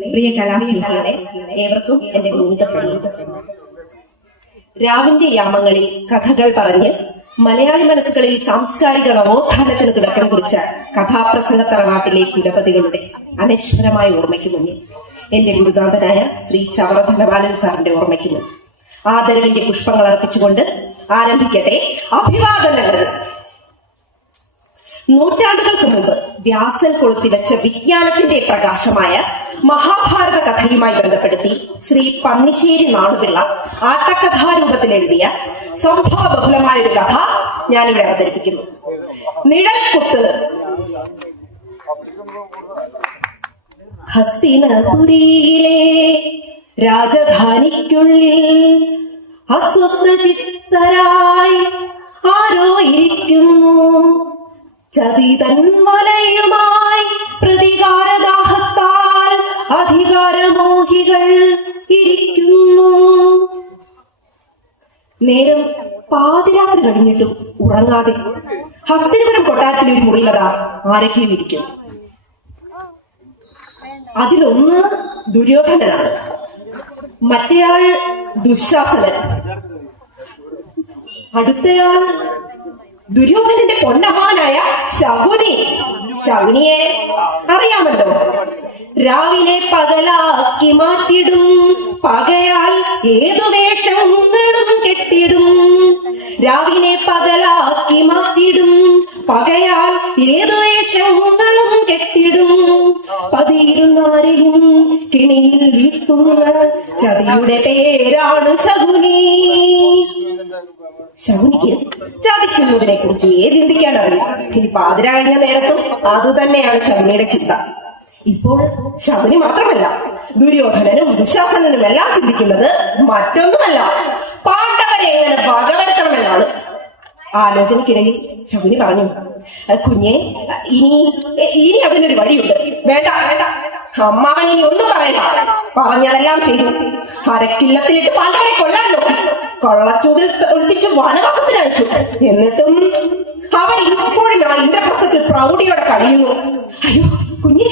പ്രിയ കലാസ്നേഹികളെ, ഏവർക്കും എന്റെ വിനീതപ്രണാമം. രാവിന്റെ യാമങ്ങളിൽ കഥകൾ പറഞ്ഞ് മലയാളി മനസ്സുകളിൽ സാംസ്കാരിക നവോത്ഥാനത്തിന് തുടക്കം കുറിച്ച കഥാപ്രസംഗ തറവാട്ടിലെ കുലപതികളുടെ അനശ്വരമായ ഓർമ്മയ്ക്ക് മുന്നിൽ എന്റെ ഗുരുനാഥനായ ശ്രീ ചവറ ധനപാലൻ സാറിന്റെ ഓർമ്മയ്ക്ക് മുന്നിൽ ആദരവിന്റെ പുഷ്പങ്ങൾ അർപ്പിച്ചുകൊണ്ട് ആരംഭിക്കട്ടെ അഭിവാദനങ്ങൾ. നൂറ്റാണ്ടുകൾക്ക് മുമ്പ് വ്യാസൻ കൊളുത്തിവെച്ച വിജ്ഞാനത്തിന്റെ പ്രകാശമായ മഹാഭാരത കഥയുമായി ബന്ധപ്പെടുത്തി ശ്രീ പന്നിശ്ശേരി നാടുപിള്ള ആട്ടക്കഥാരൂപത്തിൽ എഴുതിയ സംഭവബഹുലമായ ഒരു കഥ ഞാനിവിടെ അവതരിപ്പിക്കുന്നു. നിഴൽക്കുത്ത്. ഹസ്തിനപുരിയിലെ രാജധാനിക്കുള്ളിൽ അസ്വസ്ഥചിത്തരായി ആരോ ഇരിക്കുന്നു. ചതിതന്മലയുമായി പ്രതികാരദാഹത്താൽ അധികാരമോഹികൾ ഇരിക്കുന്നു. നേരം പാതിരാത്രി കഴിഞ്ഞിട്ടും ഉറങ്ങാതെ ഹസ്തിനപുരം കൊട്ടാരത്തിലെ ഒരു മുറിയിലതാ ആരൊക്കെയും ഇരിക്കും. അതിലൊന്ന് ദുര്യോധനനാണ്, മറ്റേയാൾ ദുശാസനൻ, അടുത്തയാൾ ദുര്യോധനന്റെ പൊന്നമാനായ ശകുനി. ശകുനിയെ അറിയാമല്ലോ. രാവിലെ പകലാക്കി മാറ്റിടും, പകയാൽ ഏതു വേഷങ്ങളും കെട്ടിടും. രാവിലെ പകലാക്കി മാറ്റിടും, പകയാൽ ഏതു വേഷങ്ങളും കെട്ടിടും. പതിയിരുന്നാരെയും കിണിയിൽ വീഴ്ത്തുന്ന ചതിയുടെ പേരാണ് ശകുനി. ശകുനിക്ക് ചതിക്കുന്നതിനെ കുറിച്ച് ചിന്തിക്കാൻ അറിയില്ല. ഇനി പാതിര കഴിഞ്ഞ നേരത്തും അതുതന്നെയാണ് ശകുനിയുടെ ചിന്ത. ഇപ്പോൾ ശകുനി മാത്രമല്ല, ദുര്യോധനനും ദുശാസനനും എല്ലാം ചിന്തിക്കുന്നത് മറ്റൊന്നുമല്ല, പാണ്ഡവരെ എങ്ങനെ വകവരുത്തണമെന്നാണ്. ആലോചനക്കിടയിൽ ശകുനി പറഞ്ഞു, കുഞ്ഞെ, ഇനി അതിനൊരു വഴിയുണ്ട്. വേണ്ട വേണ്ട, അമ്മാവൻ ഇനി ഒന്നും പറയണ്ട. പറഞ്ഞതെല്ലാം ചെയ്തു. അരക്കില്ലത്തിലിട്ട് പാണ്ഡവരെ കൊല്ലാൻ നോക്കി, കൊള്ളച്ചൂതിൽ ഒളിപ്പിച്ച് വനവാസത്തിനയച്ചു. എന്നിട്ടും അവർ ഇപ്പോഴും ആ ഇന്ദ്രപ്രസ്ഥത്തിൽ പ്രൗഢിയോടെ കഴിയുന്നു. അയ്യോ കുഞ്ഞെ,